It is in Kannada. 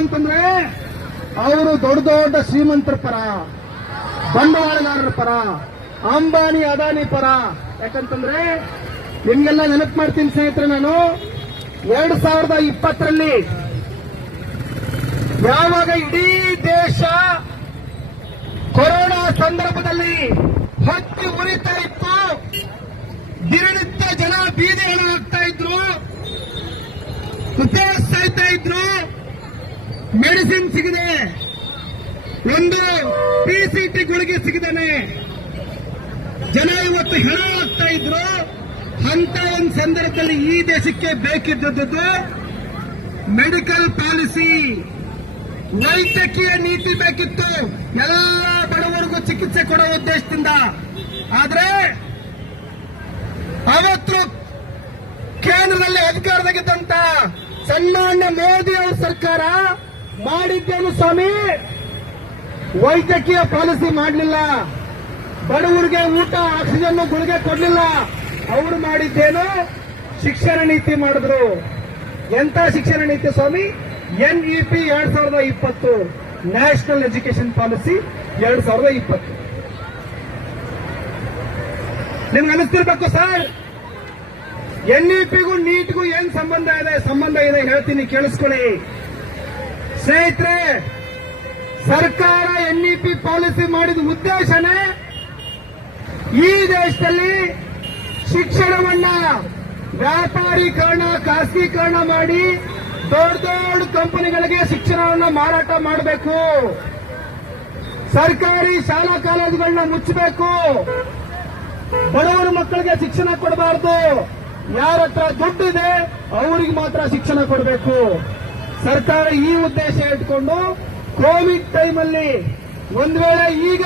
ಅಂತಂದ್ರೆ ಅವರು ದೊಡ್ಡ ದೊಡ್ಡ ಶ್ರೀಮಂತರ ಪರ, ಬಂಡವಾಳಗಾರರ ಪರ, ಅಂಬಾನಿ ಅದಾನಿ ಪರ. ಯಾಕಂತಂದ್ರೆ ನಿಮ್ಗೆಲ್ಲ ನೆನಪು ಮಾಡ್ತೀನಿ ಸ್ನೇಹಿತರೆ, ನಾನು 2020ರಲ್ಲಿ ಯಾವಾಗ ಇಡೀ ದೇಶ ಕೊರೋನಾ ಸಂದರ್ಭದಲ್ಲಿ ಹೊತ್ತಿ ಉರಿತಾ ಇತ್ತು, ದಿನನಿತ್ಯ ಜನ ಬೀದಿ ಹಾಕ್ತಾ ಇದ್ರು, ಉಪವಾಸ ಸಾಯ್ತಾ ಇದ್ರು, ಮೆಡಿಸಿನ್ ಸಿಗದೆ, ಒಂದು PCT ಗುಳಿಗೆ ಸಿಗದೇನೆ ಜನ ಇವತ್ತು ಹೆಣವಾಗ್ತಾ ಇದ್ರು. ಅಂತ ಒಂದು ಸಂದರ್ಭದಲ್ಲಿ ಈ ದೇಶಕ್ಕೆ ಬೇಕಿದ್ದದ್ದು ಮೆಡಿಕಲ್ ಪಾಲಿಸಿ, ವೈದ್ಯಕೀಯ ನೀತಿ ಬೇಕಿತ್ತು, ಎಲ್ಲ ಬಡವರಿಗೂ ಚಿಕಿತ್ಸೆ ಕೊಡೋ ಉದ್ದೇಶದಿಂದ. ಆದ್ರೆ ಅವತ್ತು ಕೇಂದ್ರದಲ್ಲಿ ಅಧಿಕಾರದಾಗಿದ್ದಂತ ಸನ್ಮಾನ್ಯ ಮೋದಿ ಅವರ ಸರ್ಕಾರ ಮಾಡಿದ್ದೇನು ಸ್ವಾಮಿ? ವೈದ್ಯಕೀಯ ಪಾಲಿಸಿ ಮಾಡಲಿಲ್ಲ, ಬಡವರಿಗೆ ಊಟ, ಆಕ್ಸಿಜನ್, ಗುಳಿಗೆ ಕೊಡಲಿಲ್ಲ. ಅವರು ಮಾಡಿದ್ದೇನು? ಶಿಕ್ಷಣ ನೀತಿ ಮಾಡಿದ್ರು. ಎಂತ ಶಿಕ್ಷಣ ನೀತಿ ಸ್ವಾಮಿ? NEP 2020, national education policy 2020. ನಿಮ್ಗೆ ಅನಿಸ್ತಿರ್ಬೇಕು ಸರ್, NEPಗೂ ನೀಟ್ಗೂ ಏನ್ ಸಂಬಂಧ ಇದೆ ಹೇಳ್ತೀನಿ, ಕೇಳಿಸ್ಕೊಳ್ಳಿ ಸ್ನೇಹಿತರೆ. ಸರ್ಕಾರ NEP ಪಾಲಿಸಿ ಮಾಡಿದ ಉದ್ದೇಶನೇ ಈ ದೇಶದಲ್ಲಿ ಶಿಕ್ಷಣವನ್ನ ವ್ಯಾಪಾರೀಕರಣ, ಖಾಸಗೀಕರಣ ಮಾಡಿ ದೊಡ್ಡ ದೊಡ್ಡ ಕಂಪನಿಗಳಿಗೆ ಶಿಕ್ಷಣವನ್ನ ಮಾರಾಟ ಮಾಡಬೇಕು, ಸರ್ಕಾರಿ ಶಾಲಾ ಕಾಲೇಜುಗಳನ್ನ ಮುಚ್ಚಬೇಕು, ಬಡವರ ಮಕ್ಕಳಿಗೆ ಶಿಕ್ಷಣ ಕೊಡಬಾರದು, ಯಾರ ಹತ್ರ ದುಡ್ಡಿದೆ ಅವರಿಗೆ ಮಾತ್ರ ಶಿಕ್ಷಣ ಕೊಡಬೇಕು. ಸರ್ಕಾರ ಈ ಉದ್ದೇಶ ಇಟ್ಕೊಂಡು ಕೋವಿಡ್ ಟೈಮಲ್ಲಿ ಒಂದ್ ವೇಳೆ ಈಗ